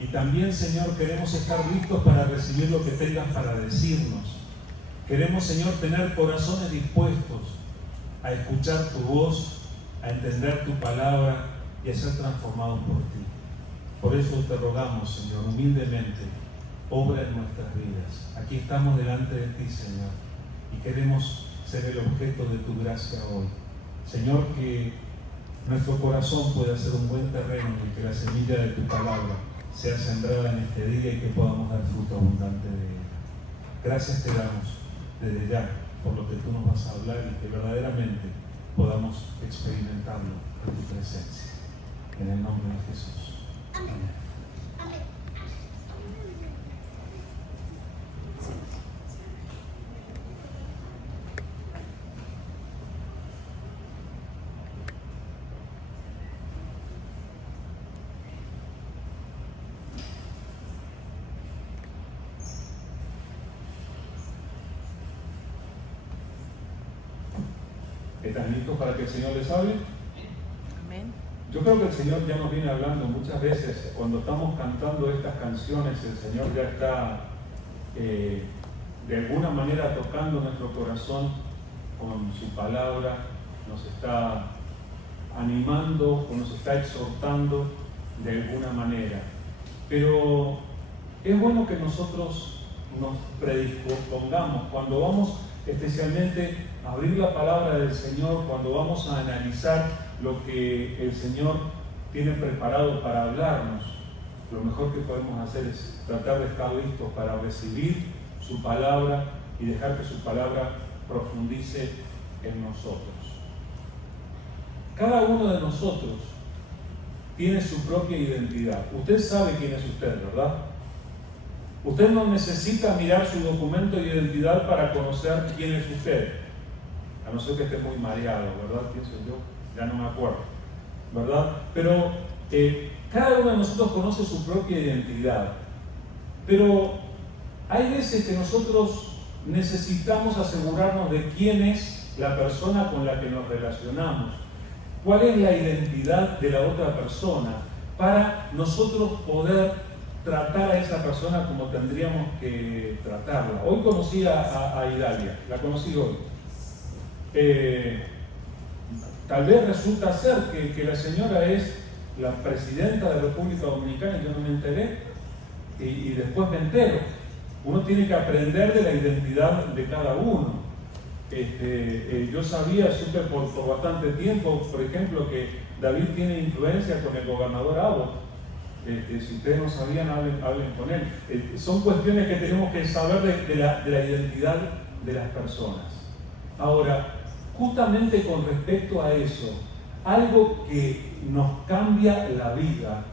Y también, Señor, queremos estar listos para recibir lo que tengas para decirnos. Queremos, Señor, tener corazones dispuestos a escuchar tu voz, a entender tu palabra y a ser transformados por ti. Por eso te rogamos, Señor, humildemente, obra en nuestras vidas. Aquí estamos delante de ti, Señor, y queremos ser el objeto de tu gracia hoy. Señor, que nuestro corazón pueda ser un buen terreno y que la semilla de tu palabra sea sembrada en este día y que podamos dar fruto abundante de ella. Gracias te damos desde ya por lo que tú nos vas a hablar y que verdaderamente podamos experimentarlo en tu presencia. En el nombre de Jesús. Amén. ¿Están listos para que el Señor les hable? Amén. Yo creo que el Señor ya nos viene hablando muchas veces. Cuando estamos cantando estas canciones, el Señor ya está de alguna manera tocando nuestro corazón con su palabra, nos está animando o nos está exhortando de alguna manera. Pero es bueno que nosotros nos predispongamos cuando vamos especialmente a abrir la palabra del Señor, cuando vamos a analizar lo que el Señor tiene preparado para hablarnos. Lo mejor que podemos hacer es tratar de estar listos para recibir su palabra y dejar que su palabra profundice en nosotros. Cada uno de nosotros tiene su propia identidad. Usted sabe quién es usted, ¿verdad? Usted no necesita mirar su documento de identidad para conocer quién es usted. A no ser que esté muy mareado, ¿verdad? Pienso yo, ya no me acuerdo, ¿verdad? Pero cada uno de nosotros conoce su propia identidad. Pero hay veces que nosotros necesitamos asegurarnos de quién es la persona con la que nos relacionamos. ¿Cuál es la identidad de la otra persona? Para nosotros poder tratar a esa persona como tendríamos que tratarla. Hoy conocí a Idalia, la conocí hoy. Tal vez resulta ser que la señora es la presidenta de la República Dominicana y yo no me enteré, y después me entero. Uno tiene que aprender de la identidad de cada uno. Yo sabía, supe por bastante tiempo, por ejemplo, que David tiene influencia con el gobernador Abbott. Si ustedes no sabían, hablen con él. Son cuestiones que tenemos que saber de la identidad de las personas. Ahora, justamente con respecto a eso, algo que nos cambia la vida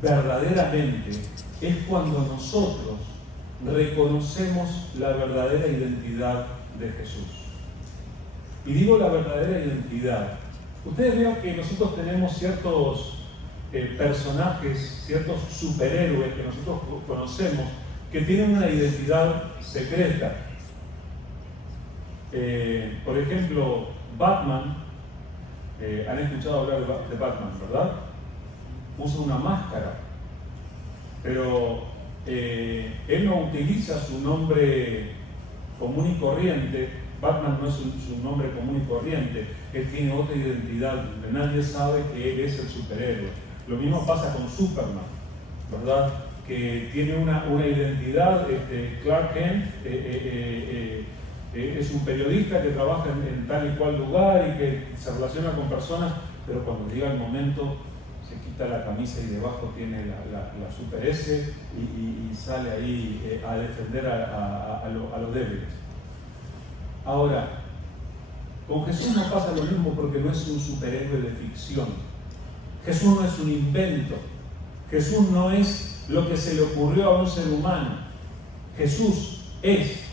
verdaderamente es cuando nosotros reconocemos la verdadera identidad de Jesús. Y digo la verdadera identidad. Ustedes vean que nosotros tenemos ciertos personajes, ciertos superhéroes que nosotros conocemos que tienen una identidad secreta. Por ejemplo, Batman, han escuchado hablar de Batman, ¿verdad? Usa una máscara, pero él no utiliza su nombre común y corriente. Batman no es su nombre común y corriente, él tiene otra identidad, donde nadie sabe que él es el superhéroe. Lo mismo pasa con Superman, ¿verdad? Que tiene una identidad. Clark Kent es un periodista que trabaja en tal y cual lugar y que se relaciona con personas, pero cuando llega el momento se quita la camisa y debajo tiene la Super S y sale ahí a defender a los débiles. Ahora, con Jesús no pasa lo mismo porque no es un superhéroe de ficción. Jesús no es un invento. Jesús no es lo que se le ocurrió a un ser humano. Jesús es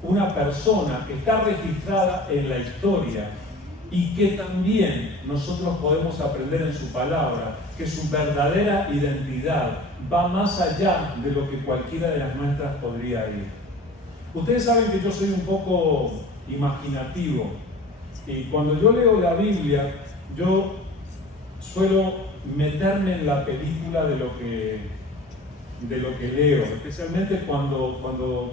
una persona que está registrada en la historia y que también nosotros podemos aprender en su palabra que su verdadera identidad va más allá de lo que cualquiera de las nuestras podría ir. Ustedes saben que yo soy un poco imaginativo y cuando yo leo la Biblia yo suelo meterme en la película de lo que leo, especialmente cuando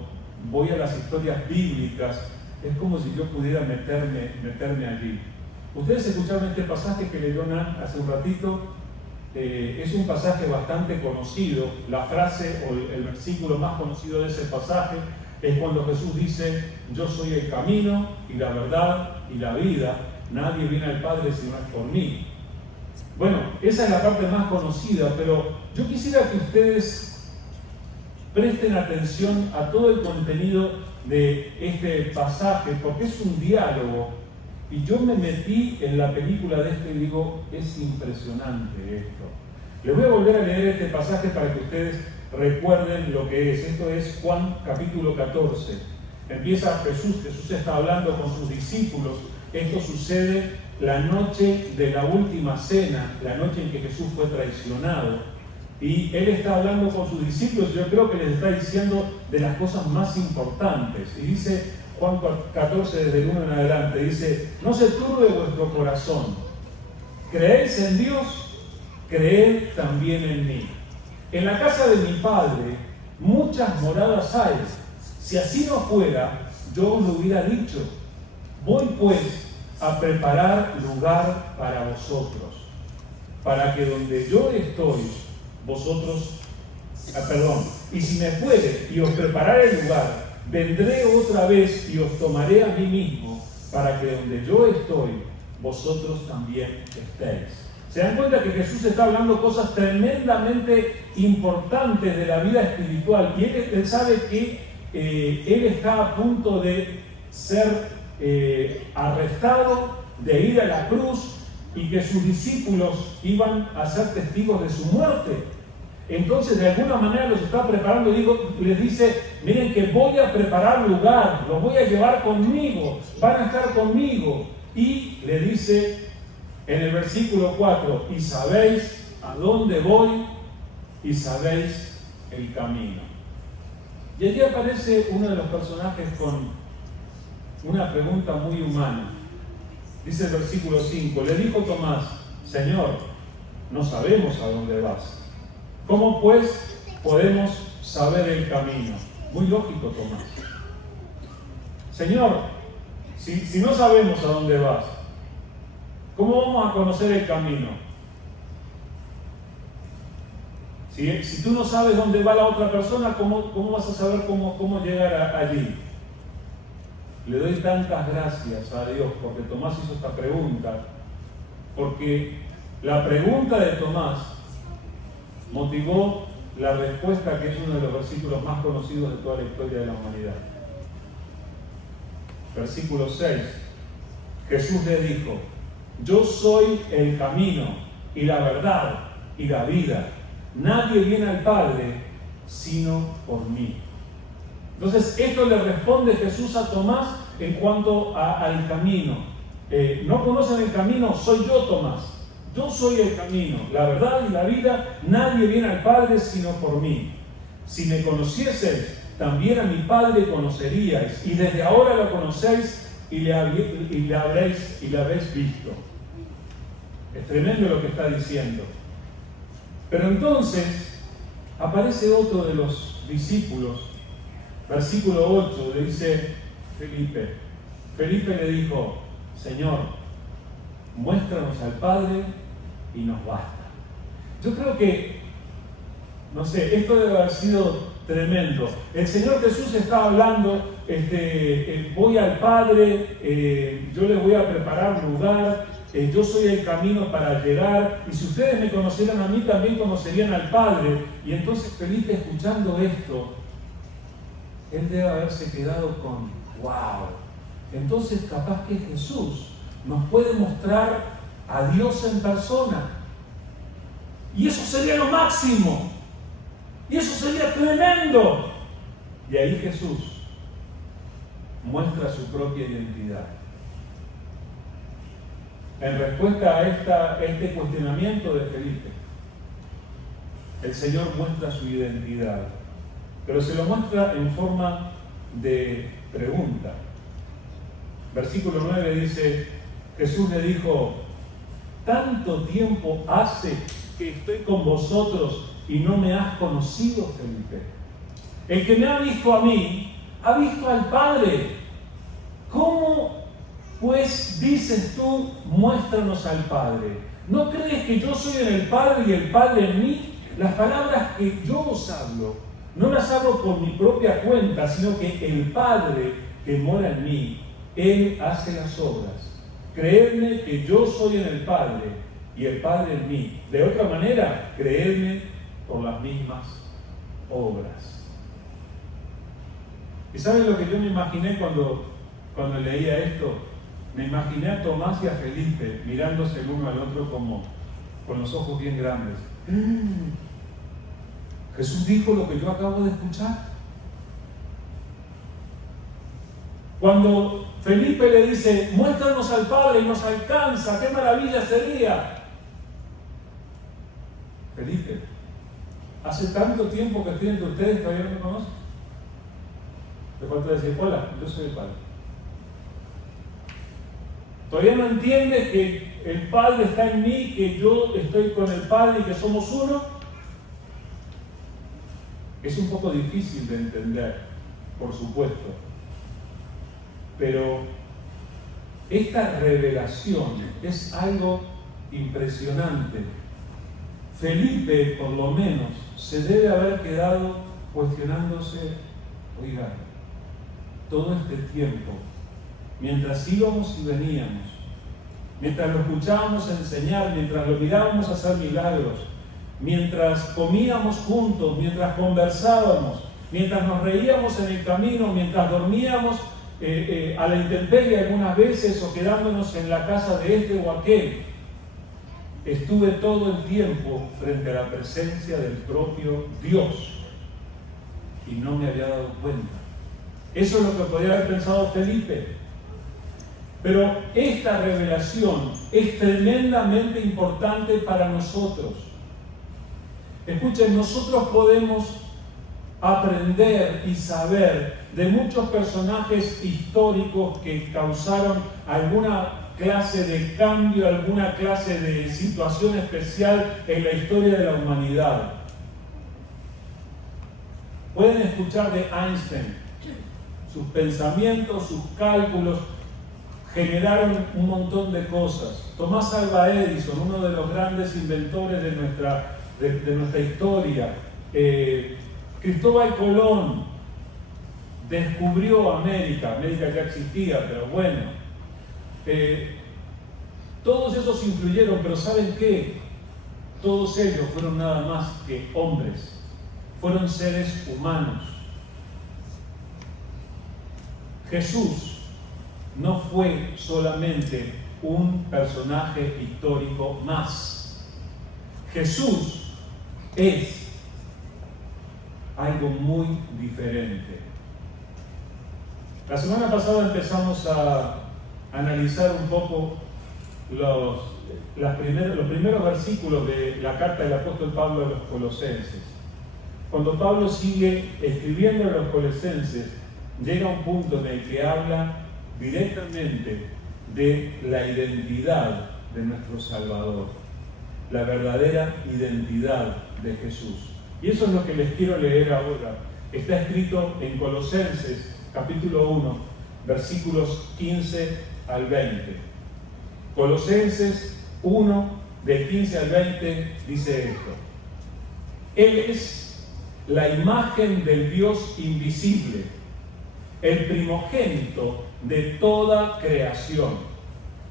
voy a las historias bíblicas. Es como si yo pudiera meterme allí. Ustedes escucharon este pasaje que leyó Nan hace un ratito. Es un pasaje bastante conocido. La frase o el versículo más conocido de ese pasaje es cuando Jesús dice: yo soy el camino y la verdad y la vida, nadie viene al Padre si no es por mí. Bueno, esa es la parte más conocida, pero yo quisiera que ustedes presten atención a todo el contenido de este pasaje, porque es un diálogo, y yo me metí en la película de esto y digo, es impresionante esto. Les voy a volver a leer este pasaje para que ustedes recuerden lo que es. Esto es Juan capítulo 14. Empieza Jesús está hablando con sus discípulos. Esto sucede la noche de la última cena, la noche en que Jesús fue traicionado. Y Él está hablando con sus discípulos, yo creo que les está diciendo de las cosas más importantes. Y dice Juan 14, desde el 1 en adelante, dice: no se turbe vuestro corazón. ¿Creéis en Dios? Creed también en mí. En la casa de mi Padre muchas moradas hay. Si así no fuera, yo os lo hubiera dicho. Voy pues a preparar lugar para vosotros, para que donde yo estoy, vosotros, y si me fuere y os preparare el lugar, vendré otra vez y os tomaré a mí mismo, para que donde yo estoy, vosotros también estéis. ¿Se dan cuenta que Jesús está hablando cosas tremendamente importantes de la vida espiritual? Y él sabe que él está a punto de ser arrestado, de ir a la cruz, y que sus discípulos iban a ser testigos de su muerte. Entonces, de alguna manera los está preparando. Les dice: miren que voy a preparar lugar, los voy a llevar conmigo, van a estar conmigo. Y le dice en el versículo 4: y sabéis a dónde voy y sabéis el camino. Y allí aparece uno de los personajes con una pregunta muy humana. Dice el versículo 5: le dijo Tomás: Señor, no sabemos a dónde vas. ¿Cómo pues podemos saber el camino? Muy lógico, Tomás. Señor, si no sabemos a dónde vas, ¿cómo vamos a conocer el camino? Si tú no sabes dónde va la otra persona, ¿cómo vas a saber cómo llegar allí? Le doy tantas gracias a Dios porque Tomás hizo esta pregunta, porque la pregunta de Tomás motivó la respuesta, que es uno de los versículos más conocidos de toda la historia de la humanidad. Versículo 6. Jesús le dijo: yo soy el camino y la verdad y la vida. Nadie viene al Padre sino por mí. Entonces, esto le responde Jesús a Tomás en cuanto al camino. ¿No conocen el camino? Soy yo, Tomás. Yo soy el camino, la verdad y la vida. Nadie viene al Padre sino por mí. Si me conocieseis, también a mi Padre conoceríais, y desde ahora lo conocéis y le habréis visto. Es tremendo lo que está diciendo. Pero entonces aparece otro de los discípulos. Versículo 8 le dice Felipe. Felipe le dijo: Señor, muéstranos al Padre y nos basta. Yo creo que, no sé, esto debe haber sido tremendo. El Señor Jesús está hablando: voy al Padre, yo les voy a preparar lugar, yo soy el camino para llegar, y si ustedes me conocieran a mí, también conocerían al Padre. Y entonces Felipe, escuchando esto, él debe haberse quedado con: wow, entonces capaz que Jesús nos puede mostrar a Dios en persona, y eso sería lo máximo, y eso sería tremendo. Y ahí Jesús muestra su propia identidad. En respuesta a este cuestionamiento de Felipe, el Señor muestra su identidad, pero se lo muestra en forma de pregunta. Versículo 9 dice: Jesús le dijo: ¿tanto tiempo hace que estoy con vosotros y no me has conocido, Felipe? El que me ha visto a mí, ha visto al Padre. ¿Cómo, pues, dices tú, muéstranos al Padre? ¿No crees que yo soy en el Padre y el Padre en mí? Las palabras que yo os hablo, no las hablo por mi propia cuenta, sino que el Padre que mora en mí, Él hace las obras. Creedme que yo soy en el Padre y el Padre en mí. De otra manera, creedme por las mismas obras. ¿Y saben lo que yo me imaginé cuando leía esto? Me imaginé a Tomás y a Felipe mirándose el uno al otro como con los ojos bien grandes. Jesús dijo lo que yo acabo de escuchar. Cuando Felipe le dice, muéstranos al Padre y nos alcanza, qué maravilla sería. Felipe, hace tanto tiempo que estoy entre ustedes, todavía no me conocen. Te falta decir, hola, yo soy el Padre. ¿Todavía no entiendes que el Padre está en mí, que yo estoy con el Padre y que somos uno? Es un poco difícil de entender, por supuesto. Pero esta revelación es algo impresionante. Felipe, por lo menos, se debe haber quedado cuestionándose, oiga, todo este tiempo, mientras íbamos y veníamos, mientras lo escuchábamos enseñar, mientras lo mirábamos hacer milagros, mientras comíamos juntos, mientras conversábamos, mientras nos reíamos en el camino, mientras dormíamos a la intemperie algunas veces o quedándonos en la casa de este o aquel, estuve todo el tiempo frente a la presencia del propio Dios y no me había dado cuenta. Eso es lo que podría haber pensado Felipe. Pero esta revelación es tremendamente importante para nosotros. Escuchen, nosotros podemos aprender y saber de muchos personajes históricos que causaron alguna clase de cambio, alguna clase de situación especial en la historia de la humanidad. Pueden escuchar de Einstein, sus pensamientos, sus cálculos generaron un montón de cosas. Tomás Alva Edison, uno de los grandes inventores de nuestra historia. Cristóbal Colón descubrió América ya existía, pero bueno. Todos esos influyeron, pero ¿saben qué? Todos ellos fueron nada más que hombres, fueron seres humanos. Jesús no fue solamente un personaje histórico más. Jesús es algo muy diferente. La semana pasada empezamos a analizar un poco los primeros versículos de la carta del apóstol Pablo a los Colosenses. Cuando Pablo sigue escribiendo a los Colosenses, llega a un punto en el que habla directamente de la identidad de nuestro Salvador, la verdadera identidad de Jesús. Y eso es lo que les quiero leer ahora. Está escrito en Colosenses capítulo 1, versículos 15 al 20. Colosenses 1, del 15 al 20, dice esto: Él es la imagen del Dios invisible, el primogénito de toda creación,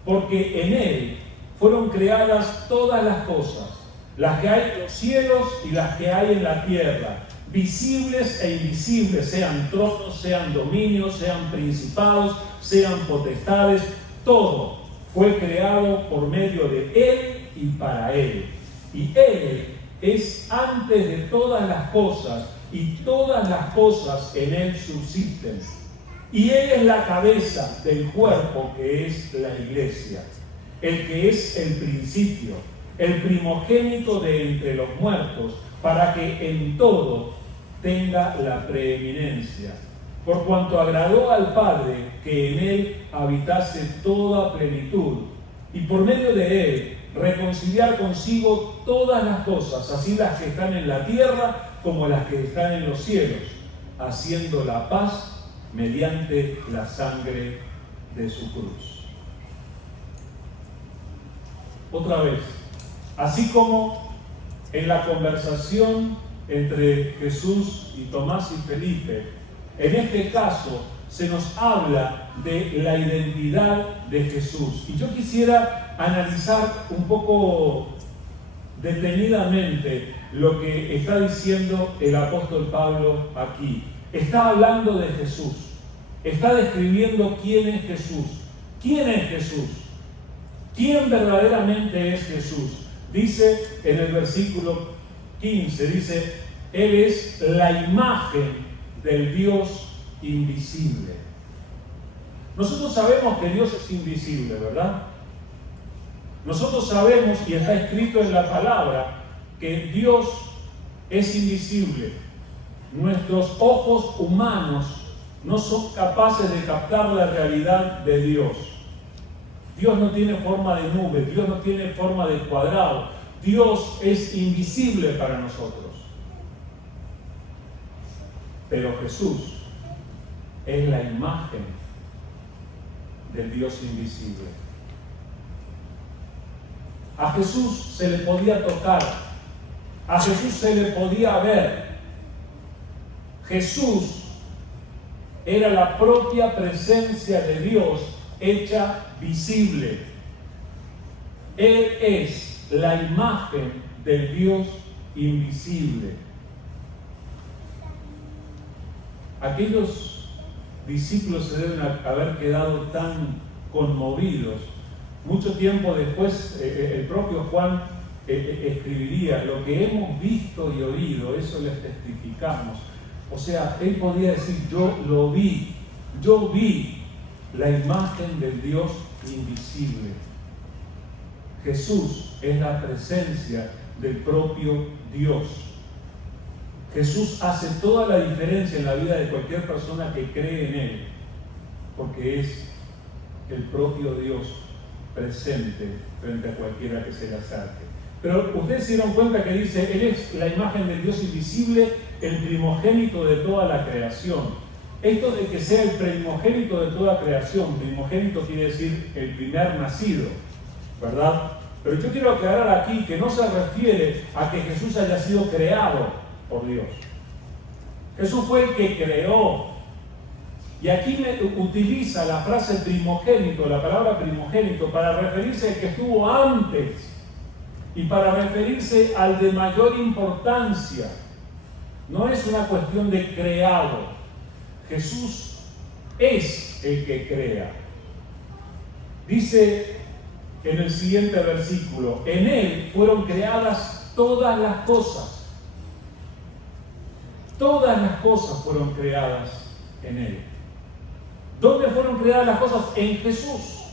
porque en Él fueron creadas todas las cosas, las que hay en los cielos y las que hay en la tierra, visibles e invisibles, sean tronos, sean dominios, sean principados, sean potestades, todo fue creado por medio de Él y para Él. Y Él es antes de todas las cosas, y todas las cosas en Él subsisten. Y Él es la cabeza del cuerpo que es la iglesia, el que es el principio, el primogénito de entre los muertos, para que en todo tenga la preeminencia, por cuanto agradó al Padre que en Él habitase toda plenitud, y por medio de Él reconciliar consigo todas las cosas, así las que están en la tierra como las que están en los cielos, haciendo la paz mediante la sangre de su cruz. Otra vez, así como en la conversación entre Jesús y Tomás y Felipe, en este caso se nos habla de la identidad de Jesús. Y yo quisiera analizar un poco detenidamente lo que está diciendo el apóstol Pablo aquí. Está hablando de Jesús, está describiendo quién es Jesús. ¿Quién es Jesús? ¿Quién verdaderamente es Jesús? Dice en el versículo 15, dice, Él es la imagen del Dios invisible. Nosotros sabemos que Dios es invisible, ¿verdad? Nosotros sabemos, y está escrito en la palabra, que Dios es invisible. Nuestros ojos humanos no son capaces de captar la realidad de Dios. Dios no tiene forma de nube, Dios no tiene forma de cuadrado. Dios es invisible para nosotros. Pero Jesús es la imagen del Dios invisible. A Jesús se le podía tocar, a Jesús se le podía ver. Jesús era la propia presencia de Dios hecha visible. Él es la imagen del Dios invisible. Aquellos discípulos se deben haber quedado tan conmovidos. Mucho tiempo después, el propio Juan escribiría: lo que hemos visto y oído, eso les testificamos. O sea, él podía decir: yo lo vi, yo vi la imagen del Dios invisible. Jesús es la presencia del propio Dios. Jesús hace toda la diferencia en la vida de cualquier persona que cree en Él, porque es el propio Dios presente frente a cualquiera que se le acerque. Pero ustedes se dieron cuenta que dice: Él es la imagen del Dios invisible, el primogénito de toda la creación. Esto de que sea el primogénito de toda creación, primogénito quiere decir el primer nacido, ¿verdad? Pero yo quiero aclarar aquí que no se refiere a que Jesús haya sido creado por Dios. Jesús fue el que creó. Y aquí utiliza la frase primogénito, la palabra primogénito, para referirse al que estuvo antes y para referirse al de mayor importancia. No es una cuestión de creado. Jesús es el que crea. Dice en el siguiente versículo: en Él fueron creadas todas las cosas. Todas las cosas fueron creadas en Él. ¿Dónde fueron creadas las cosas? En Jesús.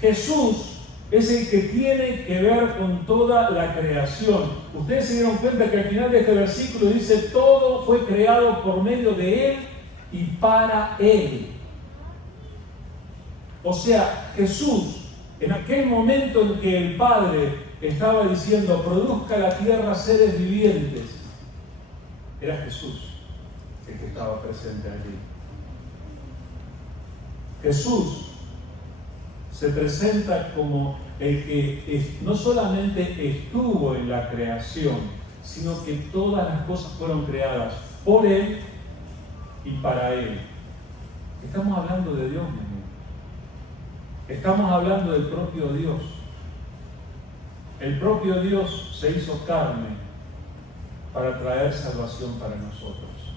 Jesús es el que tiene que ver con toda la creación. Ustedes se dieron cuenta que al final de este versículo dice: todo fue creado por medio de Él y para Él. O sea, Jesús, en aquel momento en que el Padre estaba diciendo: produzca la tierra seres vivientes, era Jesús el que estaba presente allí. Jesús se presenta como el que no solamente estuvo en la creación, sino que todas las cosas fueron creadas por Él y para Él. Estamos hablando de Dios mismo. Estamos hablando del propio Dios. El propio Dios se hizo carne para traer salvación para nosotros,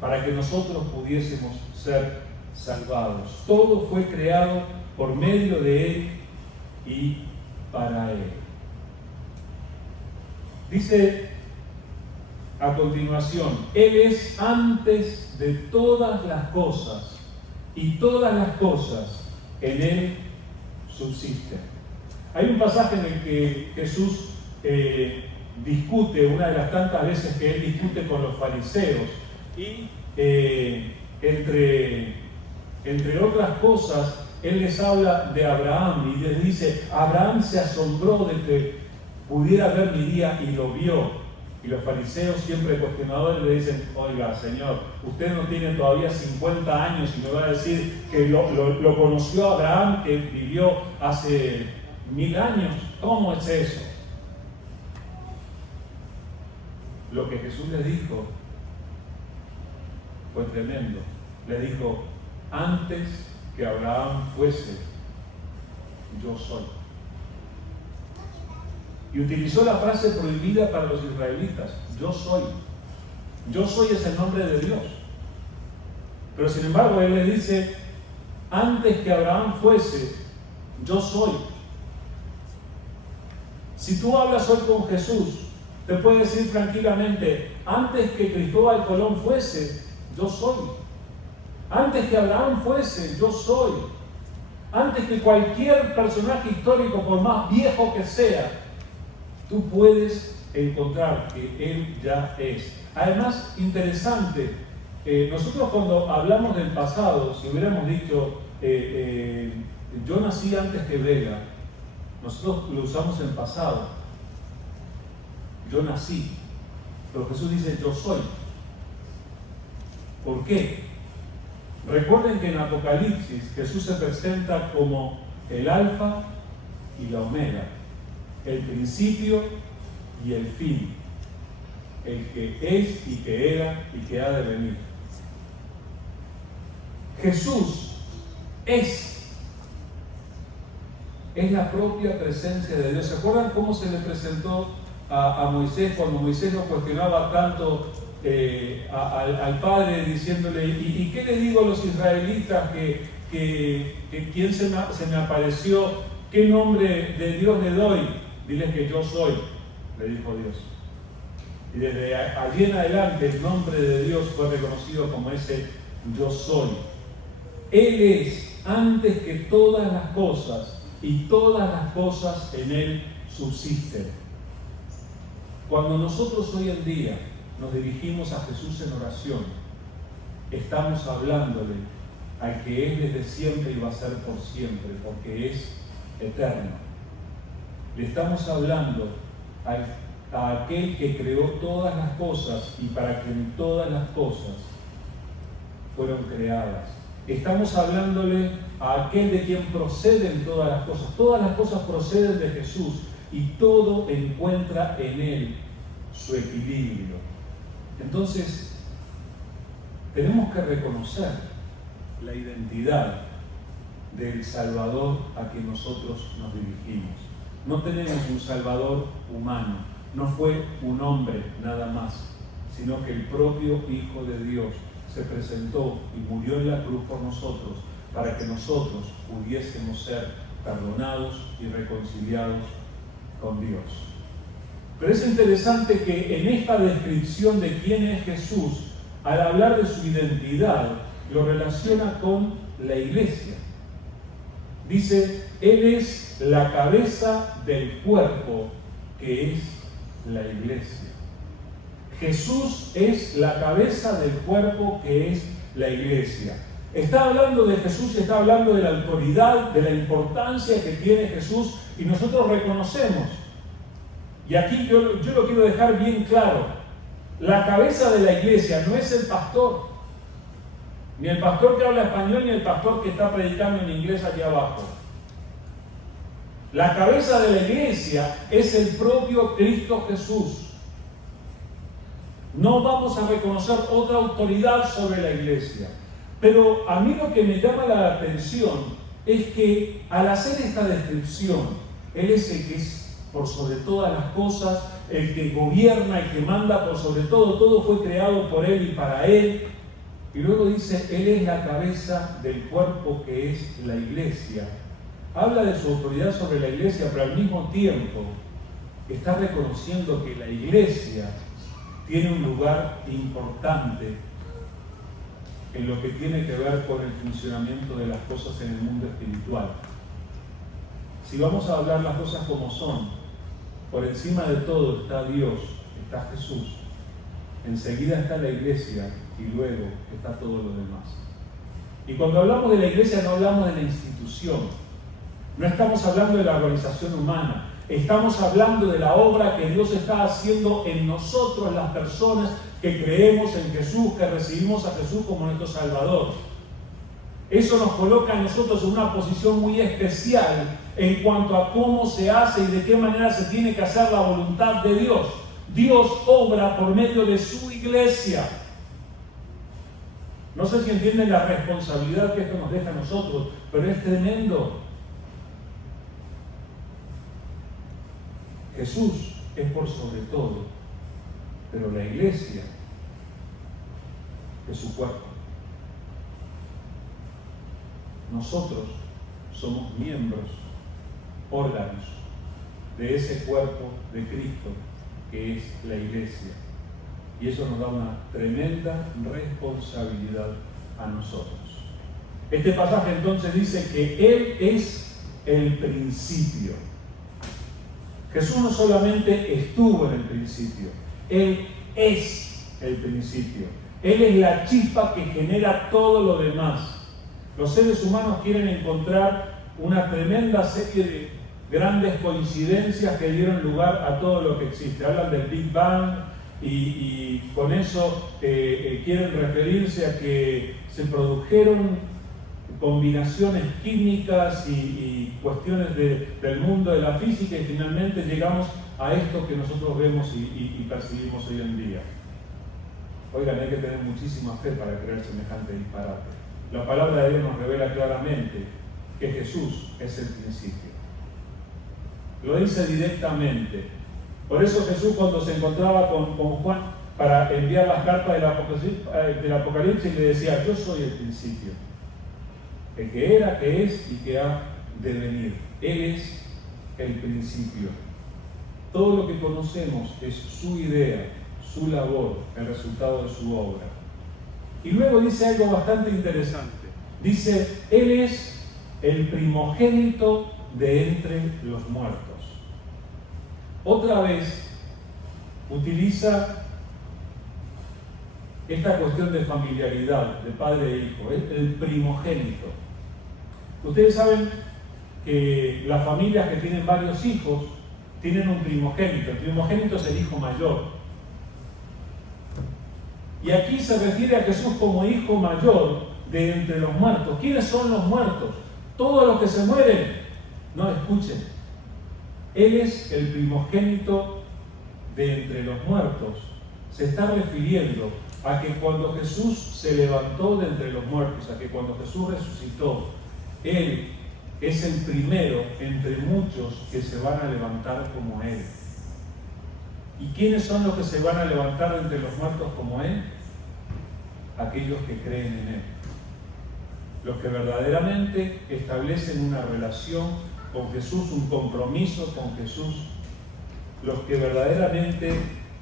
para que nosotros pudiésemos ser salvados. Todo fue creado por medio de Él y para Él. Dice a continuación: Él es antes de todas las cosas, y todas las cosas en Él subsisten. Hay un pasaje en el que Jesús discute, una de las tantas veces que Él discute con los fariseos, y entre otras cosas, Él les habla de Abraham y les dice, Abraham se asombró de que pudiera ver mi día y lo vio. Y los fariseos, siempre cuestionadores, le dicen, oiga, Señor, usted no tiene todavía 50 años y me va a decir que lo conoció Abraham, que vivió hace 1000 años. ¿Cómo es eso? Lo que Jesús les dijo fue tremendo. Le dijo, antes que Abraham fuese, yo soy. Y utilizó la frase prohibida para los israelitas, yo soy. Yo soy es el nombre de Dios. Pero sin embargo, Él le dice, antes que Abraham fuese, yo soy. Si tú hablas hoy con Jesús, te puede decir tranquilamente, antes que Cristóbal Colón fuese, yo soy. Antes que Abraham fuese, yo soy. Antes que cualquier personaje histórico, por más viejo que sea, tú puedes encontrar que Él ya es. Además, interesante, nosotros cuando hablamos del pasado, si hubiéramos dicho, yo nací antes que Vega, nosotros lo usamos en pasado. Yo nací, pero Jesús dice, yo soy. ¿Por qué? Recuerden que en Apocalipsis Jesús se presenta como el Alfa y la Omega, el principio y el fin, el que es y que era y que ha de venir. Jesús es la propia presencia de Dios. ¿Se acuerdan cómo se le presentó a Moisés cuando Moisés lo cuestionaba tanto al Padre diciéndole, ¿y qué le digo a los israelitas que quién se me apareció? ¿Qué nombre de Dios le doy? Diles que yo soy, le dijo Dios. Y desde allí en adelante el nombre de Dios fue reconocido como ese yo soy. Él es antes que todas las cosas y todas las cosas en Él subsisten. Cuando nosotros hoy en día nos dirigimos a Jesús en oración, estamos hablándole al que es desde siempre y va a ser por siempre, porque es eterno. Le estamos hablando a aquel que creó todas las cosas y para quien todas las cosas fueron creadas. Estamos hablándole a aquel de quien proceden todas las cosas. Todas las cosas proceden de Jesús y todo encuentra en Él su equilibrio. Entonces, tenemos que reconocer la identidad del Salvador a quien nosotros nos dirigimos. No tenemos un Salvador humano, no fue un hombre nada más, sino que el propio Hijo de Dios se presentó y murió en la cruz por nosotros para que nosotros pudiésemos ser perdonados y reconciliados con Dios. Pero es interesante que en esta descripción de quién es Jesús, al hablar de su identidad, lo relaciona con la iglesia. Dice, Él es la cabeza del cuerpo, que es la iglesia. Jesús es la cabeza del cuerpo, que es la iglesia. Está hablando de Jesús y está hablando de la autoridad, de la importancia que tiene Jesús, y nosotros reconocemos. Y aquí yo lo quiero dejar bien claro. La cabeza de la iglesia no es el pastor, ni el pastor que habla español, ni el pastor que está predicando en inglés allá abajo. La cabeza de la iglesia es el propio Cristo Jesús. No vamos a reconocer otra autoridad sobre la iglesia. Pero a mí lo que me llama la atención es que al hacer esta descripción, Él es el que es por sobre todas las cosas, el que gobierna, el que manda por sobre todo fue creado por Él y para Él. Y luego dice, Él es la cabeza del cuerpo, que es la iglesia. Habla de su autoridad sobre la iglesia, pero al mismo tiempo está reconociendo que la iglesia tiene un lugar importante en lo que tiene que ver con el funcionamiento de las cosas en el mundo espiritual. Si vamos a hablar las cosas como son, por encima de todo está Dios, está Jesús, enseguida está la iglesia y luego está todo lo demás. Y cuando hablamos de la iglesia no hablamos de la institución, no estamos hablando de la organización humana, estamos hablando de la obra que Dios está haciendo en nosotros, las personas que creemos en Jesús, que recibimos a Jesús como nuestro Salvador. Eso nos coloca a nosotros en una posición muy especial en cuanto a cómo se hace y de qué manera se tiene que hacer la voluntad de Dios. Dios obra por medio de su iglesia. No sé si entienden la responsabilidad que esto nos deja a nosotros, pero es tremendo. Jesús es por sobre todo, pero la iglesia es su cuerpo. Nosotros somos miembros, órganos de ese cuerpo de Cristo que es la iglesia. Y eso nos da una tremenda responsabilidad a nosotros. Este pasaje entonces dice que Él es el principio. Jesús no solamente estuvo en el principio, Él es el principio. Él es la chispa que genera todo lo demás. Los seres humanos quieren encontrar una tremenda serie de grandes coincidencias que dieron lugar a todo lo que existe. Hablan del Big Bang y con eso quieren referirse a que se produjeron combinaciones químicas y cuestiones del mundo de la física y finalmente llegamos a esto que nosotros vemos y percibimos hoy en día. Oigan, hay que tener muchísima fe para creer semejante disparate. La palabra de Dios nos revela claramente que Jesús es el principio. Lo dice directamente. Por eso Jesús, cuando se encontraba con Juan para enviar las cartas del Apocalipsis, le decía: yo soy el principio, el que era, que es y que ha de venir. Él es el principio. Todo lo que conocemos es su idea, su labor, el resultado de su obra. Y luego dice algo bastante interesante. Dice: Él es el primogénito de entre los muertos. Otra vez utiliza esta cuestión de familiaridad, de padre e hijo, el primogénito. Ustedes saben que las familias que tienen varios hijos tienen un primogénito. El primogénito es el hijo mayor. Y aquí se refiere a Jesús como hijo mayor de entre los muertos. ¿Quiénes son los muertos? Todos los que se mueren. No, escuchen. Él es el primogénito de entre los muertos. Se está refiriendo a que cuando Jesús se levantó de entre los muertos, a que cuando Jesús resucitó, Él es el primero entre muchos que se van a levantar como Él. ¿Y quiénes son los que se van a levantar entre los muertos como Él? Aquellos que creen en Él. Los que verdaderamente establecen una relación con Jesús, un compromiso con Jesús. Los que verdaderamente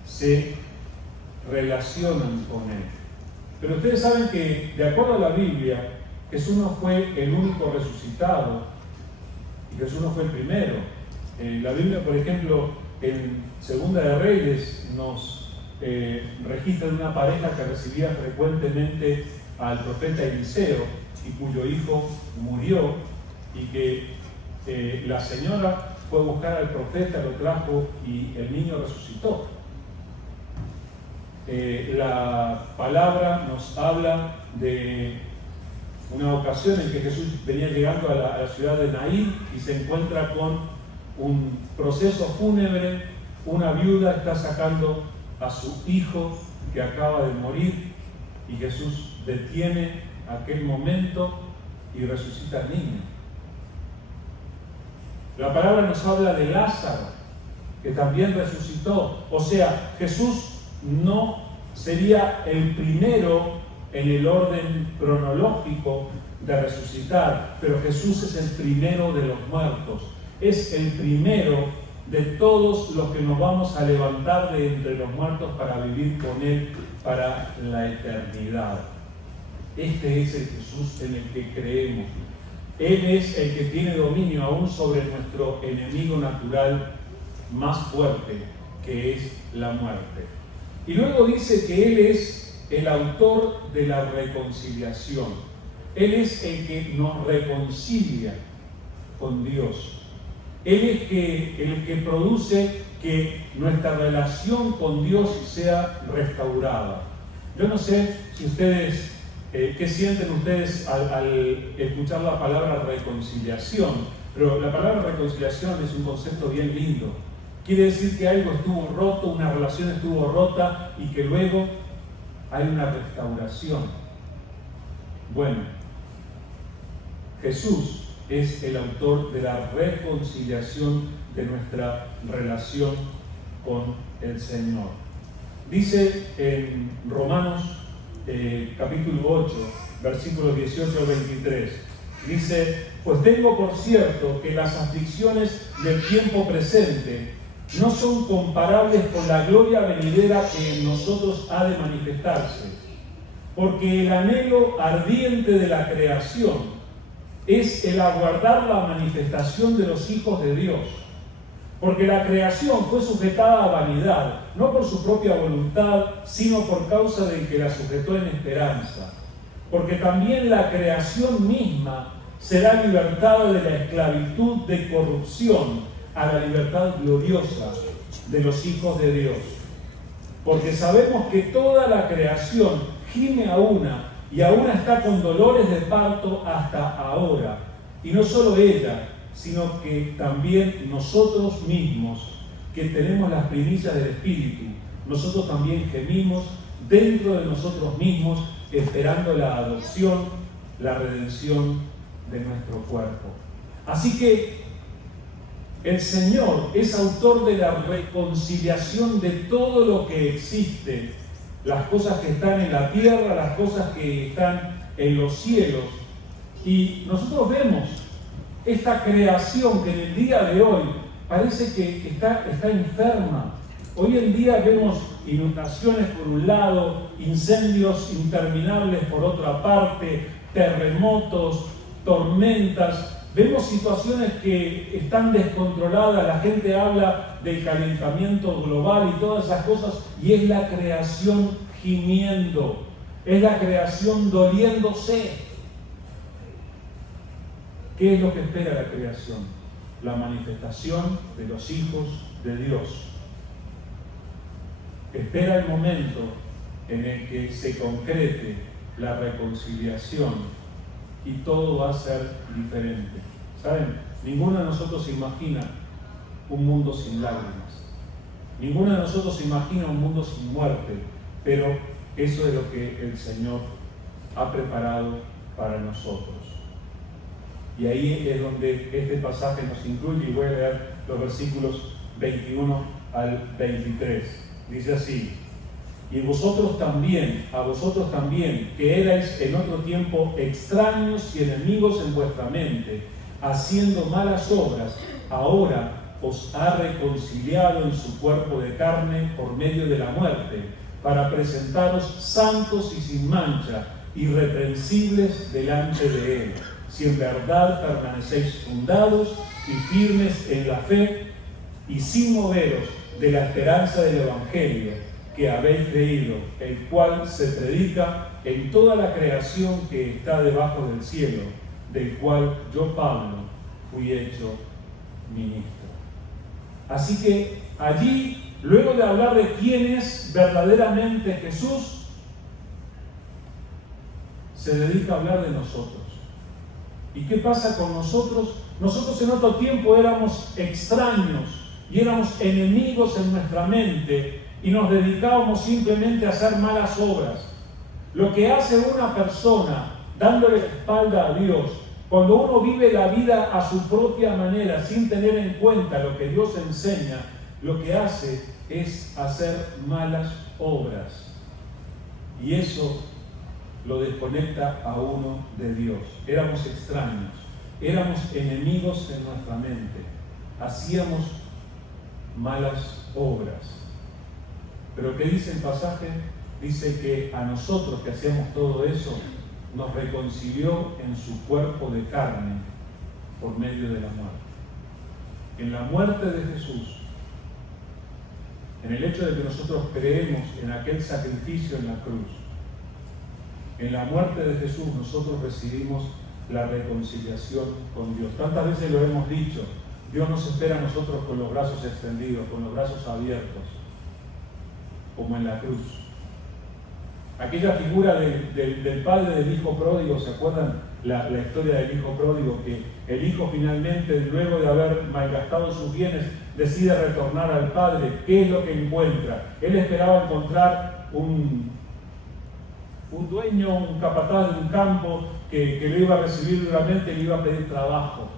se relacionan con Él. Pero ustedes saben que, de acuerdo a la Biblia, Jesús no fue el único resucitado y Jesús no fue el primero. La Biblia, por ejemplo, en Segunda de Reyes nos registra una pareja que recibía frecuentemente al profeta Eliseo y cuyo hijo murió, y que la señora fue a buscar al profeta, lo trajo y el niño resucitó. La palabra nos habla de una ocasión en que Jesús venía llegando a la ciudad de Naín y se encuentra con un proceso fúnebre. Una viuda está sacando a su hijo que acaba de morir y Jesús detiene aquel momento y resucita al niño. La palabra nos habla de Lázaro, que también resucitó. O sea, Jesús no sería el primero en el orden cronológico de resucitar, pero Jesús es el primero de los muertos. Es el primero de todos los que nos vamos a levantar de entre los muertos para vivir con Él para la eternidad. Este es el Jesús en el que creemos. Él es el que tiene dominio aún sobre nuestro enemigo natural más fuerte, que es la muerte. Y luego dice que Él es el autor de la reconciliación. Él es el que nos reconcilia con Dios. Él es el que produce que nuestra relación con Dios sea restaurada. Yo no sé si ustedes, qué sienten ustedes al escuchar la palabra reconciliación, pero la palabra reconciliación es un concepto bien lindo. Quiere decir que algo estuvo roto, una relación estuvo rota y que luego hay una restauración. Bueno, Jesús es el autor de la reconciliación de nuestra relación con el Señor. Dice en Romanos capítulo 8, versículos 18 al 23, dice: pues tengo por cierto que las aflicciones del tiempo presente no son comparables con la gloria venidera que en nosotros ha de manifestarse, porque el anhelo ardiente de la creación es el aguardar la manifestación de los hijos de Dios. Porque la creación fue sujetada a vanidad, no por su propia voluntad, sino por causa del que la sujetó en esperanza. Porque también la creación misma será libertada de la esclavitud de corrupción a la libertad gloriosa de los hijos de Dios. Porque sabemos que toda la creación gime a una y aún está con dolores de parto hasta ahora. Y no solo ella, sino que también nosotros mismos, que tenemos las primicias del Espíritu, nosotros también gemimos dentro de nosotros mismos, esperando la adopción, la redención de nuestro cuerpo. Así que el Señor es autor de la reconciliación de todo lo que existe, las cosas que están en la tierra, las cosas que están en los cielos. Y nosotros vemos esta creación que en el día de hoy parece que está enferma. Hoy en día vemos inundaciones por un lado, incendios interminables por otra parte, terremotos, tormentas. Vemos situaciones que están descontroladas, la gente habla del calentamiento global y todas esas cosas, y es la creación gimiendo, es la creación doliéndose. ¿Qué es lo que espera la creación? La manifestación de los hijos de Dios. Espera el momento en el que se concrete la reconciliación y todo va a ser diferente. ¿Saben? Ninguno de nosotros se imagina un mundo sin lágrimas. Ninguno de nosotros se imagina un mundo sin muerte, pero eso es lo que el Señor ha preparado para nosotros. Y ahí es donde este pasaje nos incluye, y voy a leer los versículos 21 al 23. Dice así: y a vosotros también, que erais en otro tiempo extraños y enemigos en vuestra mente, haciendo malas obras, ahora os ha reconciliado en su cuerpo de carne por medio de la muerte, para presentaros santos y sin mancha, irreprensibles delante de Él, si en verdad permanecéis fundados y firmes en la fe, y sin moveros de la esperanza del Evangelio que habéis creído, el cual se predica en toda la creación que está debajo del cielo, del cual yo, Pablo, fui hecho ministro. Así que allí, luego de hablar de quién es verdaderamente Jesús, se dedica a hablar de nosotros. ¿Y qué pasa con nosotros? Nosotros en otro tiempo éramos extraños y éramos enemigos en nuestra mente y nos dedicábamos simplemente a hacer malas obras. Lo que hace una persona dándole la espalda a Dios, cuando uno vive la vida a su propia manera, sin tener en cuenta lo que Dios enseña, lo que hace es hacer malas obras. Y eso lo desconecta a uno de Dios. Éramos extraños, éramos enemigos en nuestra mente, hacíamos malas obras. Pero ¿qué dice el pasaje? Dice que a nosotros que hacíamos todo eso, nos reconcilió en su cuerpo de carne por medio de la muerte. En la muerte de Jesús, en el hecho de que nosotros creemos en aquel sacrificio en la cruz, En la muerte de Jesús nosotros recibimos la reconciliación con Dios. Tantas veces lo hemos dicho, Dios nos espera a nosotros con los brazos extendidos, con los brazos abiertos, como en la cruz. Aquella figura del padre del hijo pródigo, ¿se acuerdan la historia del hijo pródigo? Que el hijo finalmente, luego de haber malgastado sus bienes, decide retornar al padre. ¿Qué es lo que encuentra? Él esperaba encontrar un dueño, un capataz de un campo que lo iba a recibir duramente y le iba a pedir trabajo.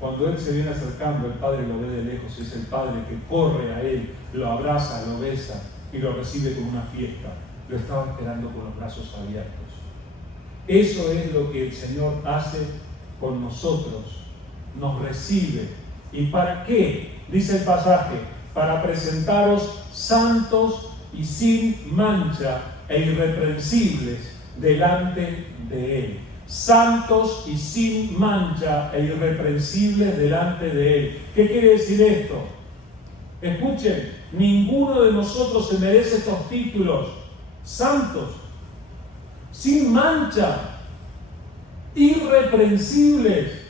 Cuando él se viene acercando, el padre lo ve de lejos, es el padre que corre a él, lo abraza, lo besa y lo recibe con una fiesta. Lo estaba esperando con los brazos abiertos. Eso es lo que el Señor hace con nosotros. Nos recibe. ¿Y para qué? Dice el pasaje, para presentaros santos y sin mancha e irreprensibles delante de Él. Santos y sin mancha e irreprensibles delante de Él. ¿Qué quiere decir esto? Escuchen, ninguno de nosotros se merece estos títulos. Santos, sin mancha, irreprensibles.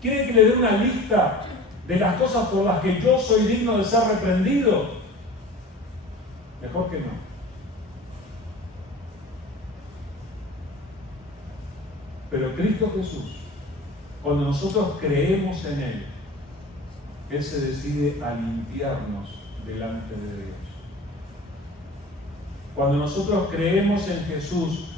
¿Quiere que le dé una lista de las cosas por las que yo soy digno de ser reprendido? Mejor que no. Pero Cristo Jesús, cuando nosotros creemos en Él, Él se decide a limpiarnos delante de Dios. Cuando nosotros creemos en Jesús,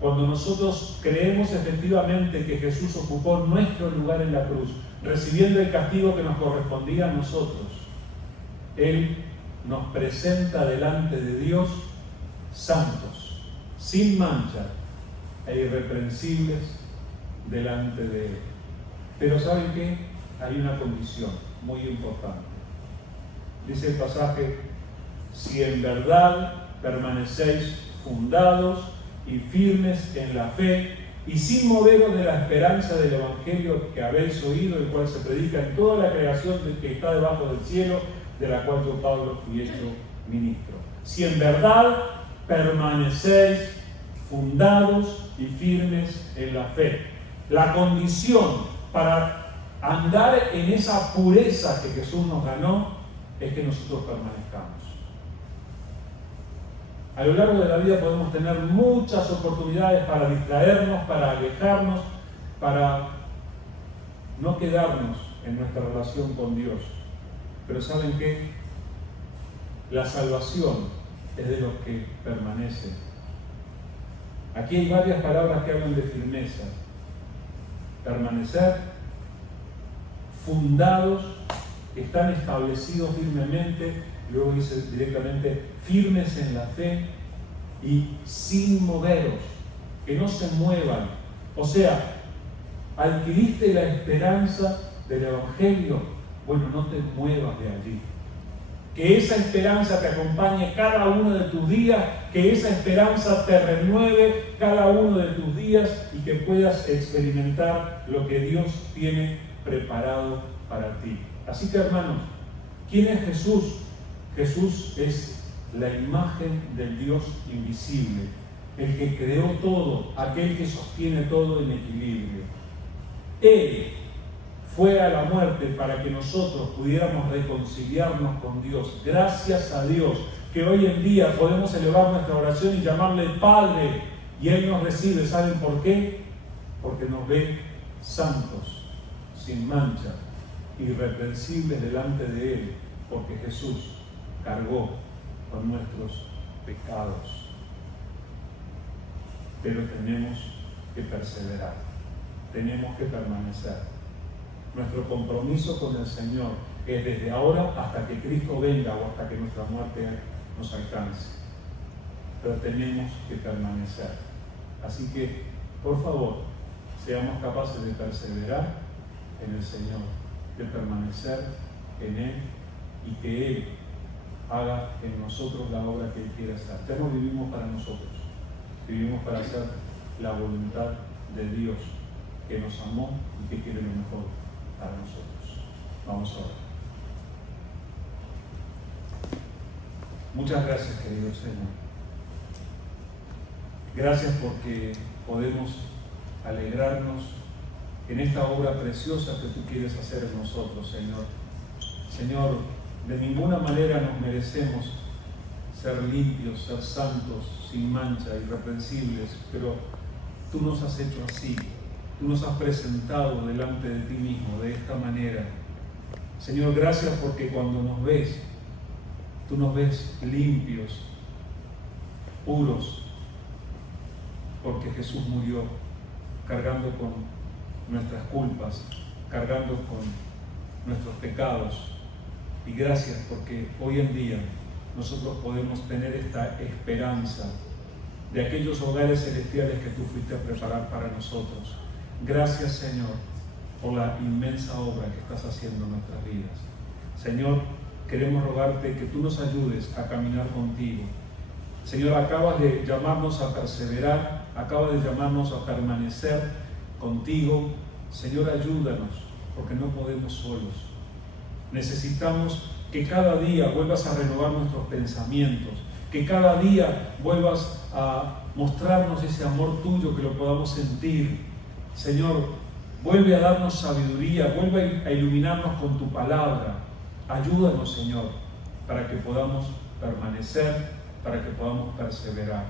cuando nosotros creemos efectivamente que Jesús ocupó nuestro lugar en la cruz, recibiendo el castigo que nos correspondía a nosotros, Él nos presenta delante de Dios santos, sin mancha e irreprensibles delante de Él. Pero ¿saben qué? Hay una condición muy importante. Dice el pasaje, si en verdad permanecéis fundados y firmes en la fe y sin moveros de la esperanza del Evangelio que habéis oído, el cual se predica en toda la creación que está debajo del cielo, de la cual yo, Pablo, fui hecho ministro. Si en verdad permanecéis fundados y firmes en la fe. La condición para andar en esa pureza que Jesús nos ganó es que nosotros permanezcamos. A lo largo de la vida podemos tener muchas oportunidades para distraernos, para alejarnos, para no quedarnos en nuestra relación con Dios. Pero ¿saben qué? La salvación es de los que permanecen. Aquí hay varias palabras que hablan de firmeza. Permanecer, fundados, están establecidos firmemente, luego dice directamente, firmes en la fe y sin moveros, que no se muevan. O sea, adquiriste la esperanza del Evangelio, bueno, no te muevas de allí. Que esa esperanza te acompañe cada uno de tus días, que esa esperanza te renueve cada uno de tus días y que puedas experimentar lo que Dios tiene preparado para ti. Así que, hermanos, ¿quién es Jesús? Jesús es la imagen del Dios invisible, el que creó todo, aquel que sostiene todo en equilibrio. Él fue a la muerte para que nosotros pudiéramos reconciliarnos con Dios. Gracias a Dios que hoy en día podemos elevar nuestra oración y llamarle Padre, y Él nos recibe. ¿Saben por qué? Porque nos ve santos, sin mancha, irreprensibles delante de Él, porque Jesús cargó con nuestros pecados. Pero tenemos que perseverar, tenemos que permanecer. Nuestro compromiso con el Señor es desde ahora hasta que Cristo venga o hasta que nuestra muerte nos alcance. Pero tenemos que permanecer. Así que, por favor, seamos capaces de perseverar en el Señor, de permanecer en Él y que Él haga en nosotros la obra que Él quiere hacer. Ya no vivimos para nosotros, vivimos para hacer la voluntad de Dios, que nos amó y que quiere lo mejor para nosotros. Vamos a orar. Muchas gracias, querido Señor. Gracias porque podemos alegrarnos en esta obra preciosa que tú quieres hacer en nosotros, Señor. Señor, de ninguna manera nos merecemos ser limpios, ser santos, sin mancha, irreprensibles, pero tú nos has hecho así. Tú nos has presentado delante de ti mismo de esta manera. Señor, gracias porque cuando nos ves, tú nos ves limpios, puros, porque Jesús murió cargando con nuestras culpas, cargando con nuestros pecados. Y gracias porque hoy en día nosotros podemos tener esta esperanza de aquellos hogares celestiales que tú fuiste a preparar para nosotros. Gracias, Señor, por la inmensa obra que estás haciendo en nuestras vidas. Señor, queremos rogarte que tú nos ayudes a caminar contigo. Señor, acabas de llamarnos a perseverar, acabas de llamarnos a permanecer contigo. Señor, ayúdanos, porque no podemos solos. Necesitamos que cada día vuelvas a renovar nuestros pensamientos, que cada día vuelvas a mostrarnos ese amor tuyo, que lo podamos sentir. Señor, vuelve a darnos sabiduría, vuelve a iluminarnos con tu palabra. Ayúdanos, Señor, para que podamos permanecer, para que podamos perseverar.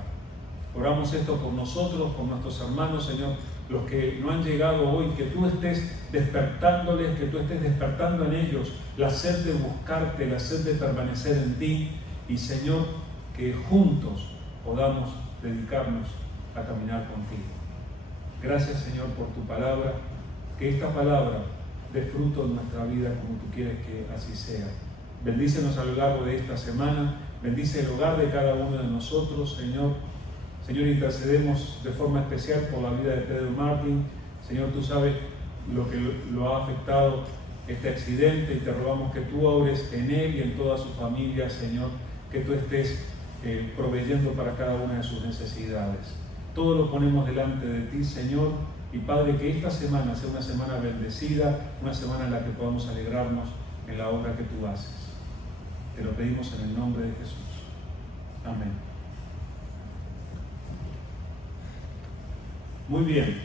Oramos esto por nosotros, por nuestros hermanos, Señor, los que no han llegado hoy, que tú estés despertándoles, que tú estés despertando en ellos la sed de buscarte, la sed de permanecer en ti, y Señor, que juntos podamos dedicarnos a caminar contigo. Gracias, Señor, por tu palabra, que esta palabra dé fruto en nuestra vida como tú quieres que así sea. Bendícenos a lo largo de esta semana, bendice el hogar de cada uno de nosotros, Señor. Señor, intercedemos de forma especial por la vida de Pedro Martín. Señor, tú sabes lo que lo ha afectado este accidente y te rogamos que tú obres en él y en toda su familia, Señor, que tú estés proveyendo para cada una de sus necesidades. Todo lo ponemos delante de ti, Señor, y Padre, que esta semana sea una semana bendecida, una semana en la que podamos alegrarnos en la obra que tú haces. Te lo pedimos en el nombre de Jesús. Amén. Muy bien.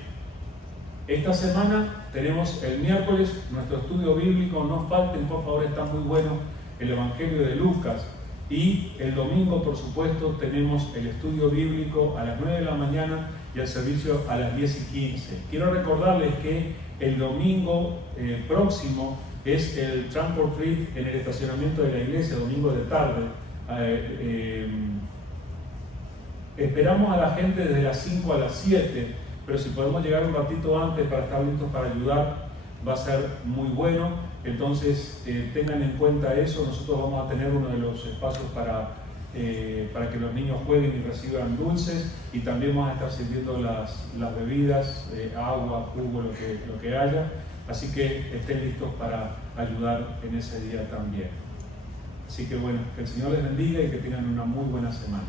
Esta semana tenemos el miércoles nuestro estudio bíblico. No falten, por favor, está muy bueno el Evangelio de Lucas. Y el domingo, por supuesto, tenemos el estudio bíblico a las 9 de la mañana y el servicio a las 10:15. Quiero recordarles que el domingo próximo es el Trunk or Treat en el estacionamiento de la iglesia, domingo de tarde. Esperamos a la gente desde las 5 a las 7, pero si podemos llegar un ratito antes para estar listos para ayudar, va a ser muy bueno. Entonces tengan en cuenta eso. Nosotros vamos a tener uno de los espacios para que los niños jueguen y reciban dulces, y también vamos a estar sirviendo las bebidas, agua, jugo, lo que haya. Así que estén listos para ayudar en ese día también. Así que bueno, que el Señor les bendiga y que tengan una muy buena semana.